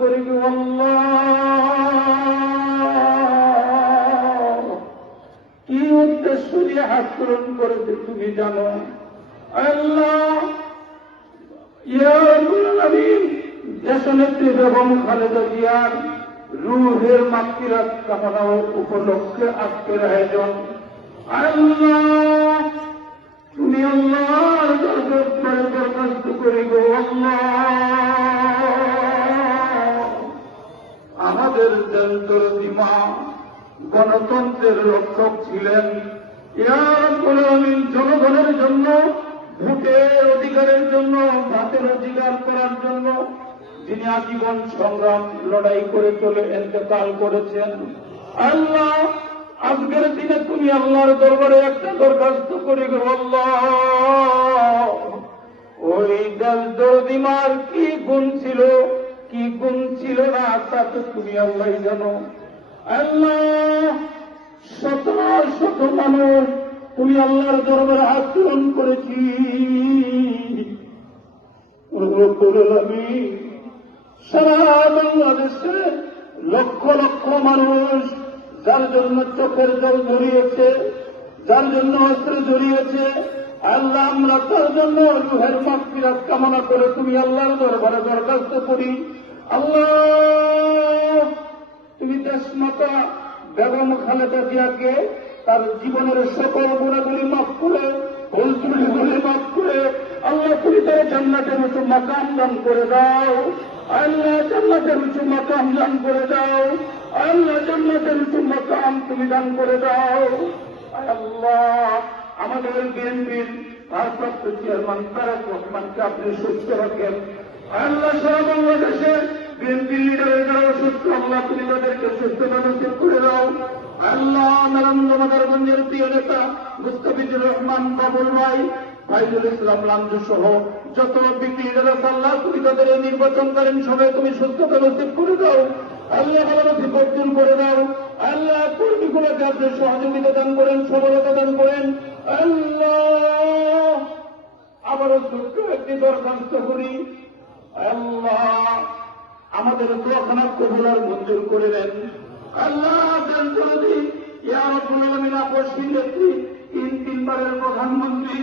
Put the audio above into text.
করি কি উদ্দেশ্য হাত পূরণ করেছে তুমি জানো? আল্লাহ দেশনেত্রী বেগম খালেদা জিয়ার রুহের মাতৃরাত কামনা উপলক্ষে আজকের আয়োজন। আল্লাহ, তুমি আল্লাহর দরখাস্ত করি গো আল্লাহ। আমাদের যন্ত্র দিমা গণতন্ত্রের রক্ষক ছিলেন। জনগণের জন্য, ভোটের অধিকারের জন্য ভাতের অধিকার করার জন্য যিনি আজীবন সংগ্রাম, লড়াই করে চলে, এতেকাল করেছেন। আল্লাহ, আজকের দিনে তুমি আল্লাহর দরবারে একটা দরখাস্ত করে আল্লাহ। ওই দল দরদিমার কি গুণ ছিল? কি গুণ ছিল না তা তো তুমি আল্লাহ জানো। আল্লাহ শত শত মানুষ তুমি আল্লাহর দরবারে হাত পূরণ করেছি। আমি। সারা বাংলাদেশে লক্ষ লক্ষ মানুষ যার জন্য চোখের জল জড়িয়েছে যার জন্য অস্ত্র জড়িয়েছে আল্লাহ, আমরা তার জন্য রুহের মাফিরাত কামনা করে তুমি আল্লাহর দরবারে দরখাস্ত করি। আল্লাহ, তুমি দেশমাতা বেগম খালেদা জিয়াকে তার জীবনের সকল গুণাগুলি মাফ করে ভুল ত্রুটিগুলি মাফ করে, আল্লাহ তুমি তার জান্নাতের উঁচু মাকাম দান করে দাও। আল্লাহ, জান্নাতের উঁচু মাকাম দান করে দাও। আল্লাহ, জান্নাতের উঁচু মাকাম তুমি দান করে দাও। আল্লাহ আমাদের বিএনপির ভারপ্রাপ্ত চেয়ারম্যান তারেক রহমানকে আপনি সুস্থ রাখেন। আল্লাহ সারা বাংলাদেশে বিএনপি লিডারের যারা অসুস্থ, আল্লাহ তুমি তাদেরকে সুস্থ নসিব করে দাও। আল্লাহ নারায়ণ মাদারগঞ্জের প্রিয় নেতা মুস্তাফিজুর রহমান, বাবুল ভাই ফাইজুল ইসলাম, লাঞ্জু সহ যত বিক্রি লিডার আল্লাহ তুমি তাদের নির্বাচন করেন সবাই তুমি সুস্থতা নসিব করে দাও। আল্লাহ ভালোবাসি বর্জন করে দাও। আল্লাহ কর্মীগুলোকে আপনি সহযোগিতা দান করেন সবলতা দান করেন। একটি দরখাস্ত করি, আল্লাহ আমাদের দোয়াখানা কবুলার মঞ্জুর করে দেন। আল্লাহ ইয়ারবুল আলমিন, আপসী নেত্রী, তিন তিনবারের প্রধানমন্ত্রী